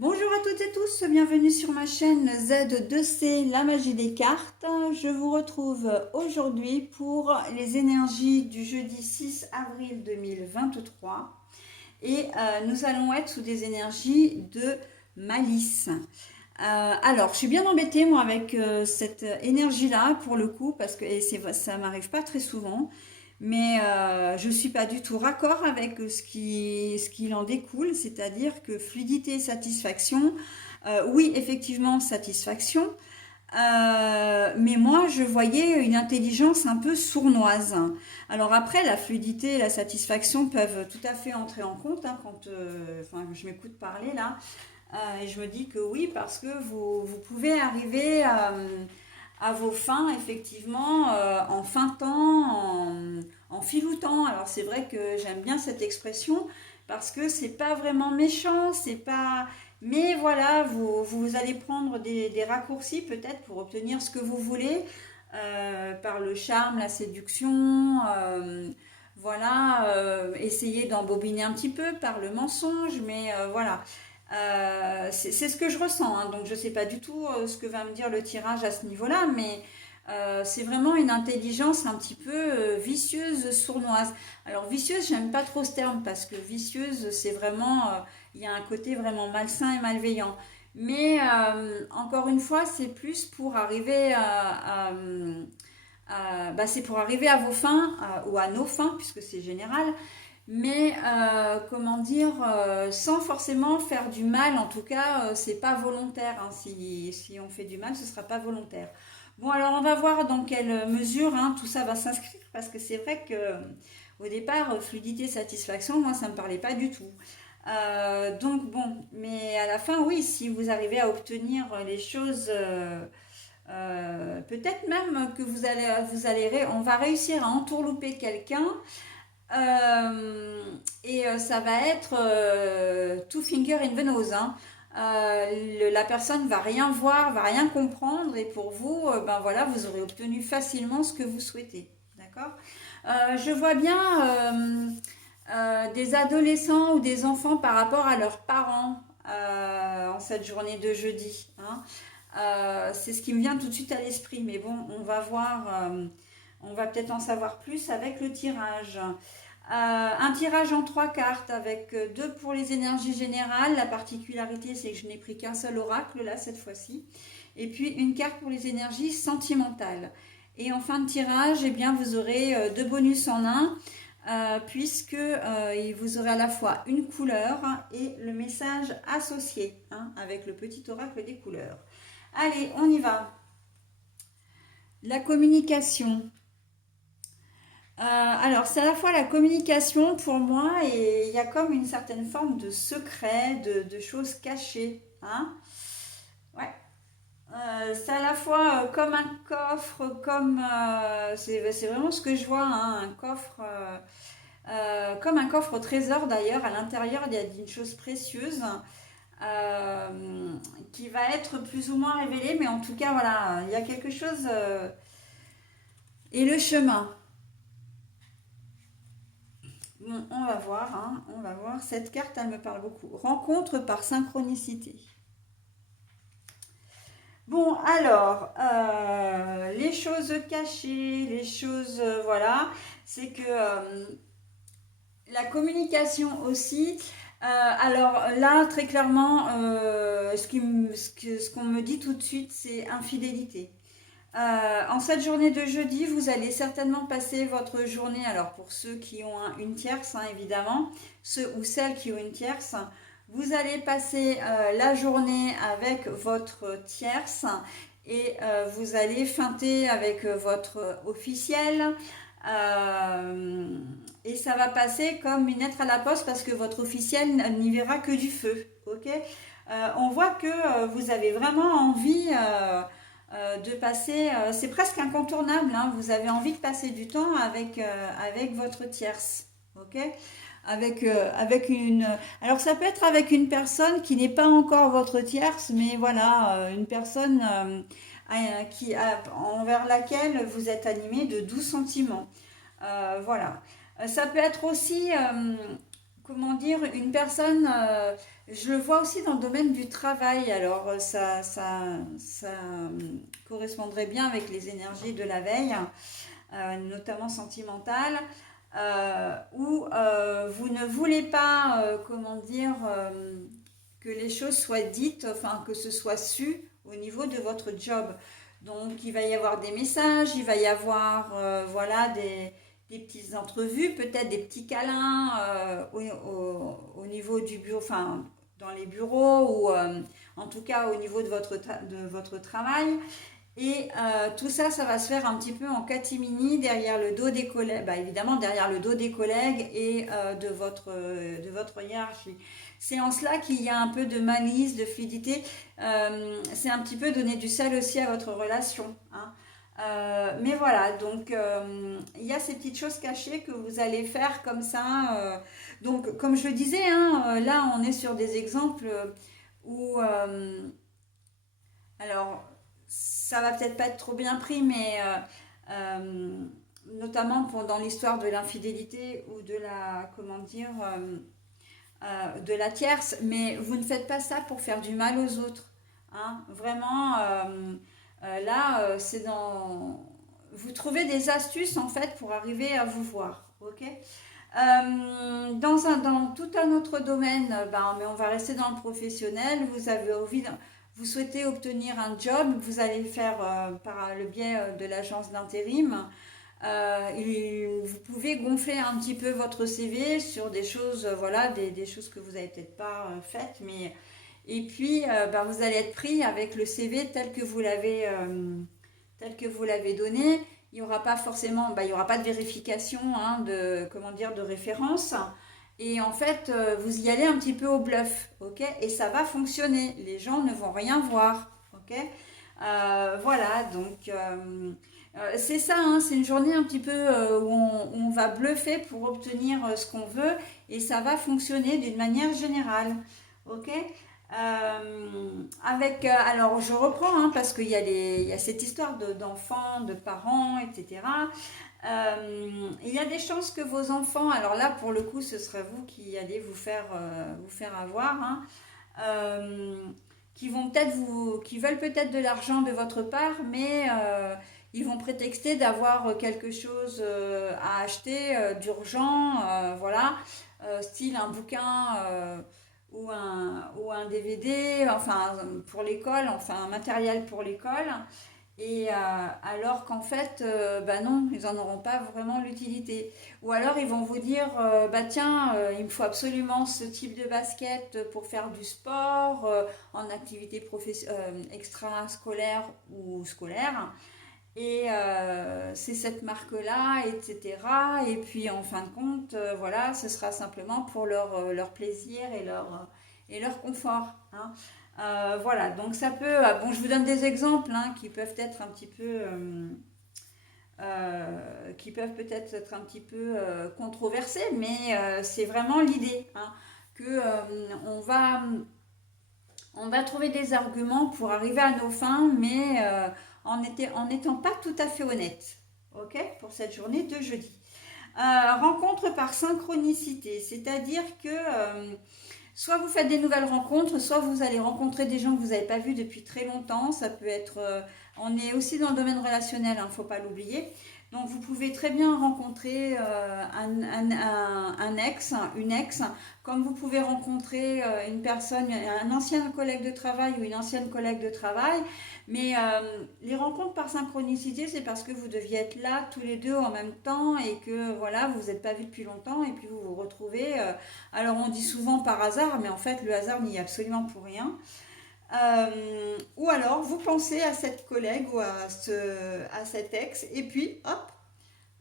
Bonjour à toutes et tous, bienvenue sur ma chaîne Z2C, la magie des cartes. Je vous retrouve aujourd'hui pour les énergies du jeudi 6 avril 2023 et nous allons être sous des énergies de malice. Alors, je suis bien embêtée moi avec cette énergie-là pour le coup parce que ça m'arrive pas très souvent. Mais je ne suis pas du tout raccord avec ce qu'il en découle, c'est-à-dire que fluidité et satisfaction, oui, effectivement, satisfaction, mais moi, je voyais une intelligence un peu sournoise. Alors après, la fluidité et la satisfaction peuvent tout à fait entrer en compte hein, quand enfin, je m'écoute parler là. Et je me dis que oui, parce que vous pouvez arriver à vos fins, effectivement, en feintant, en filoutant. Alors c'est vrai que j'aime bien cette expression parce que c'est pas vraiment méchant, c'est pas. Mais voilà, vous allez prendre des raccourcis peut-être pour obtenir ce que vous voulez par le charme, la séduction. Voilà, essayer d'embobiner un petit peu par le mensonge, mais voilà. C'est ce que je ressens, hein. Donc je ne sais pas du tout ce que va me dire le tirage à ce niveau-là, mais c'est vraiment une intelligence un petit peu vicieuse, sournoise. Alors vicieuse, j'aime pas trop ce terme parce que vicieuse, c'est vraiment, il y a un côté vraiment malsain et malveillant. Mais encore une fois, c'est plus pour arriver bah, c'est pour arriver à vos fins ou à nos fins, puisque c'est général, mais comment dire, sans forcément faire du mal, en tout cas, c'est pas volontaire. Hein. Si on fait du mal, ce sera pas volontaire. Bon, alors on va voir dans quelle mesure hein, tout ça va s'inscrire, parce que c'est vrai que au départ, fluidité, satisfaction, moi, ça me parlait pas du tout. Donc bon, mais à la fin, oui, si vous arrivez à obtenir les choses, peut-être même que on va réussir à entourlouper quelqu'un et ça va être two finger in the nose. Hein. La personne va rien voir, va rien comprendre, et pour vous, ben voilà, vous aurez obtenu facilement ce que vous souhaitez. D'accord. Je vois bien des adolescents ou des enfants par rapport à leurs parents en cette journée de jeudi. Hein. C'est ce qui me vient tout de suite à l'esprit, mais bon, on va voir. On va peut-être en savoir plus avec le tirage. Un tirage en trois cartes avec deux pour les énergies générales. La particularité, c'est que je n'ai pris qu'un seul oracle là cette fois-ci. Et puis une carte pour les énergies sentimentales. Et en fin de tirage, eh bien, vous aurez deux bonus en un, puisque vous aurez à la fois une couleur et le message associé hein, avec le petit oracle des couleurs. Allez, on y va. La communication. Alors, c'est à la fois la communication pour moi et il y a comme une certaine forme de secret, de choses cachées. Hein. Ouais. C'est à la fois comme un coffre, comme c'est vraiment ce que je vois, hein, un coffre, comme un coffre au trésor d'ailleurs. À l'intérieur, il y a une chose précieuse qui va être plus ou moins révélée, mais en tout cas, voilà, il y a quelque chose. Et le chemin. Bon, on va voir, hein, on va voir. Cette carte, elle me parle beaucoup. Rencontre par synchronicité. Bon, alors, les choses cachées, les choses, voilà, c'est que la communication aussi. Alors là, très clairement, ce qu'on me dit tout de suite, c'est infidélité. En cette journée de jeudi, vous allez certainement passer votre journée, alors pour ceux qui ont une tierce, hein, évidemment, ceux ou celles qui ont une tierce, vous allez passer la journée avec votre tierce et vous allez feinter avec votre officiel. Et ça va passer comme une lettre à la poste parce que votre officiel n'y verra que du feu. Ok. On voit que vous avez vraiment envie de passer, c'est presque incontournable, hein, vous avez envie de passer du temps avec votre tierce, ok, avec une, alors ça peut être avec une personne qui n'est pas encore votre tierce, mais voilà, une personne envers laquelle vous êtes animé de doux sentiments, voilà. Ça peut être aussi comment dire, une personne, je le vois aussi dans le domaine du travail, alors ça correspondrait bien avec les énergies de la veille, notamment sentimentales, où vous ne voulez pas, comment dire, que les choses soient dites, enfin que ce soit su au niveau de votre job. Donc il va y avoir des messages, il va y avoir voilà des petites entrevues, peut-être des petits câlins au niveau du bureau, enfin dans les bureaux ou en tout cas au niveau de votre travail. Et tout ça, ça va se faire un petit peu en catimini derrière le dos des collègues, bah, évidemment derrière le dos des collègues et de votre hiérarchie. C'est en cela qu'il y a un peu de malice, de fluidité. C'est un petit peu donner du sel aussi à votre relation, hein. Mais voilà, donc il y a ces petites choses cachées que vous allez faire comme ça. Donc, comme je le disais, hein, là, on est sur des exemples où, alors, ça va peut-être pas être trop bien pris, mais euh, notamment dans l'histoire de l'infidélité ou de la, comment dire, de la tierce, mais vous ne faites pas ça pour faire du mal aux autres, hein. Vraiment, là, c'est dans... Vous trouvez des astuces, en fait, pour arriver à vous voir, ok? Dans tout un autre domaine, ben, mais on va rester dans le professionnel, vous souhaitez obtenir un job, vous allez le faire par le biais de l'agence d'intérim. Vous pouvez gonfler un petit peu votre CV sur des choses, voilà, des choses que vous n'avez peut-être pas faites, mais et puis ben, vous allez être pris avec le CV tel que vous l'avez donné. Il n'y aura pas forcément, ben, il y aura pas de vérification, hein, de comment dire, de référence. Et en fait, vous y allez un petit peu au bluff, ok? Et ça va fonctionner. Les gens ne vont rien voir, ok? Voilà, donc c'est ça, hein, c'est une journée un petit peu où on va bluffer pour obtenir ce qu'on veut et ça va fonctionner d'une manière générale. Ok. Alors je reprends hein, parce il y a cette histoire d'enfants, de parents, etc. Il y a des chances que vos enfants, alors là pour le coup ce serait vous qui allez vous faire avoir, hein, euh, qui veulent peut-être de l'argent de votre part, mais ils vont prétexter d'avoir quelque chose à acheter d'urgent, voilà, style un bouquin ou un DVD, enfin pour l'école, enfin un matériel pour l'école. Et alors qu'en fait, bah non, ils n'en auront pas vraiment l'utilité. Ou alors ils vont vous dire, bah tiens, il me faut absolument ce type de basket pour faire du sport, en activité extrascolaire ou scolaire. Et c'est cette marque-là, etc. Et puis en fin de compte, voilà, ce sera simplement pour leur plaisir et leur confort, hein. Voilà, donc ça peut... bon, je vous donne des exemples hein, qui peuvent être un petit peu... qui peuvent peut-être être un petit peu controversés, mais c'est vraiment l'idée, hein, que on va trouver des arguments pour arriver à nos fins, mais en n'étant pas tout à fait honnête. Ok, pour cette journée de jeudi. Rencontre par synchronicité, c'est-à-dire que soit vous faites des nouvelles rencontres, soit vous allez rencontrer des gens que vous n'avez pas vus depuis très longtemps. Ça peut être, on est aussi dans le domaine relationnel, il ne faut pas l'oublier. Donc vous pouvez très bien rencontrer un ex, une ex, comme vous pouvez rencontrer une personne, un ancien collègue de travail ou une ancienne collègue de travail. Mais les rencontres par synchronicité, c'est parce que vous deviez être là tous les deux en même temps et que voilà, vous n'êtes pas vus depuis longtemps et puis vous vous retrouvez. Alors on dit souvent par hasard, mais en fait le hasard n'y est absolument pour rien. Ou alors vous pensez à cette collègue ou à cet ex et puis hop,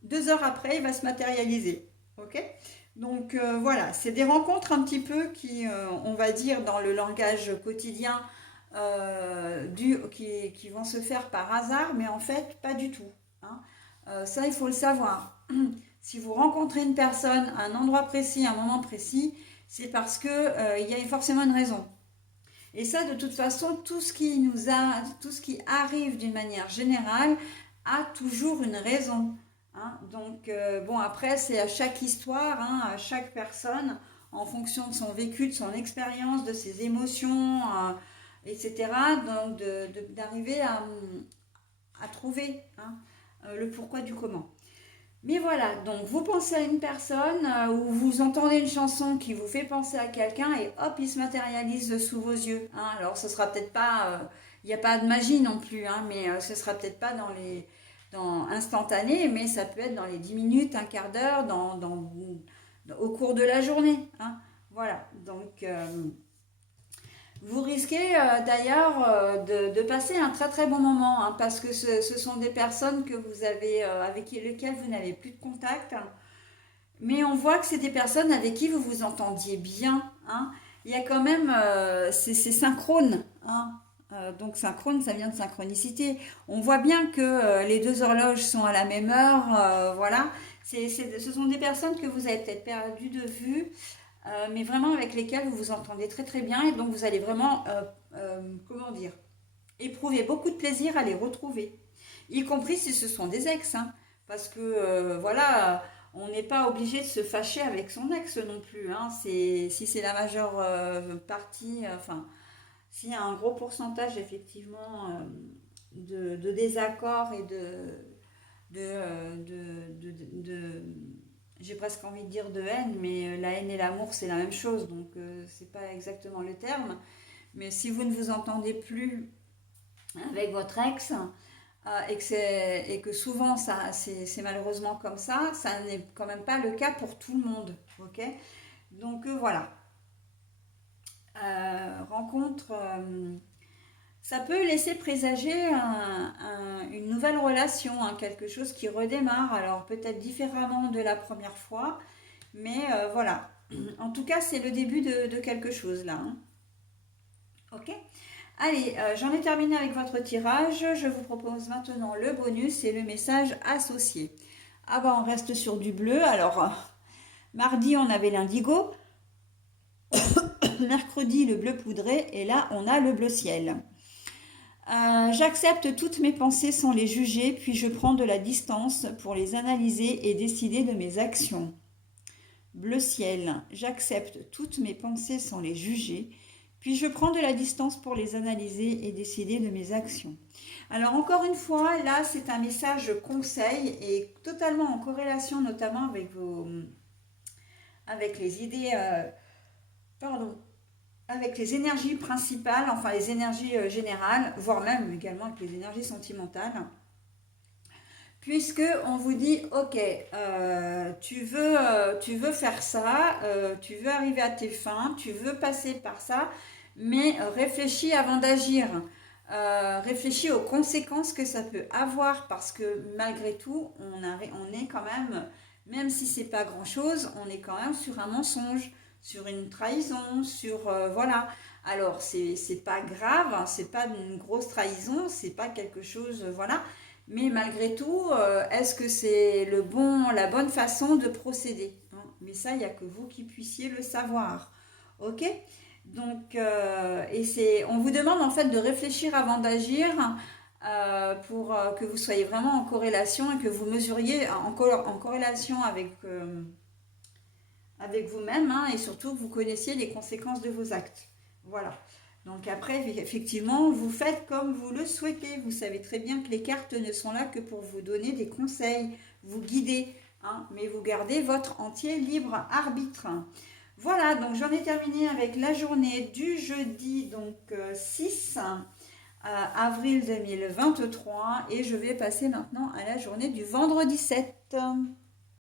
2 heures après il va se matérialiser. Ok. Donc voilà, c'est des rencontres un petit peu qui, on va dire dans le langage quotidien, qui vont se faire par hasard, mais en fait pas du tout, hein. Ça il faut le savoir. Si vous rencontrez une personne à un endroit précis, à un moment précis, c'est parce que il y a forcément une raison. Et ça, de toute façon, tout ce qui arrive d'une manière générale a toujours une raison, hein. Donc, bon, après, c'est à chaque histoire, hein, à chaque personne. en fonction de son vécu, de son expérience, de ses émotions, etc. Donc d'arriver à trouver le pourquoi du comment. Mais voilà, donc vous pensez à une personne ou vous entendez une chanson qui vous fait penser à quelqu'un et hop, il se matérialise sous vos yeux. Alors ce sera peut-être pas, il n'y a pas de magie non plus, mais ce sera peut-être pas dans instantané, mais ça peut être dans les 10 minutes, un quart d'heure, au cours de la journée. Voilà, donc vous risquez d'ailleurs de passer un très très bon moment parce que ce sont des personnes que vous avez, avec lesquelles vous n'avez plus de contact. Mais on voit que c'est des personnes avec qui vous vous entendiez bien. Il y a quand même, c'est synchrone. Donc synchrone, ça vient de synchronicité. On voit bien que les deux horloges sont à la même heure. Voilà. Ce sont des personnes que vous avez peut-être perdues de vue, mais vraiment avec lesquelles vous vous entendez très très bien. Et donc vous allez vraiment, comment dire, éprouver beaucoup de plaisir à les retrouver. Y compris si ce sont des ex. Parce que, voilà, on n'est pas obligé de se fâcher avec son ex non plus. Si c'est la majeure partie, enfin, s'il y a un gros pourcentage effectivement de désaccord et j'ai presque envie de dire de haine, mais la haine et l'amour c'est la même chose, donc c'est pas exactement le terme. Mais si vous ne vous entendez plus avec votre ex, et que souvent c'est malheureusement comme ça n'est quand même pas le cas pour tout le monde. Ok, donc voilà. Rencontre, ça peut laisser présager une nouvelle relation, quelque chose qui redémarre, alors peut-être différemment de la première fois, mais voilà. En tout cas, c'est le début de quelque chose là. Ok. Allez, j'en ai terminé avec votre tirage. Je vous propose maintenant le bonus et le message associé. Ah bah on reste sur du bleu. Alors, mardi on avait l'indigo, mercredi le bleu poudré et là on a le bleu ciel. J'accepte toutes mes pensées sans les juger, puis je prends de la distance pour les analyser et décider de mes actions. Bleu ciel, j'accepte toutes mes pensées sans les juger, puis je prends de la distance pour les analyser et décider de mes actions. Alors encore une fois, là c'est un message conseil et totalement en corrélation notamment avec les idées, avec les énergies principales, enfin les énergies générales, voire même également avec les énergies sentimentales. Puisque on vous dit, ok, tu veux faire ça, tu veux arriver à tes fins, tu veux passer par ça, mais réfléchis avant d'agir. Réfléchis aux conséquences que ça peut avoir, parce que malgré tout, on est quand même si c'est pas grand-chose, on est quand même sur un mensonge, sur une trahison, sur voilà. Alors c'est pas grave, c'est pas une grosse trahison, c'est pas quelque chose, voilà. Mais malgré tout, est-ce que c'est la bonne façon de procéder? Mais ça, il n'y a que vous qui puissiez le savoir. Ok? Donc, on vous demande en fait de réfléchir avant d'agir pour que vous soyez vraiment en corrélation et que vous mesuriez en corrélation avec vous-même et surtout que vous connaissiez les conséquences de vos actes. Voilà. Donc après, effectivement, vous faites comme vous le souhaitez. Vous savez très bien que les cartes ne sont là que pour vous donner des conseils, vous guider, mais vous gardez votre entier libre arbitre. Voilà, donc j'en ai terminé avec la journée du jeudi, donc 6 avril 2023, et je vais passer maintenant à la journée du vendredi 7.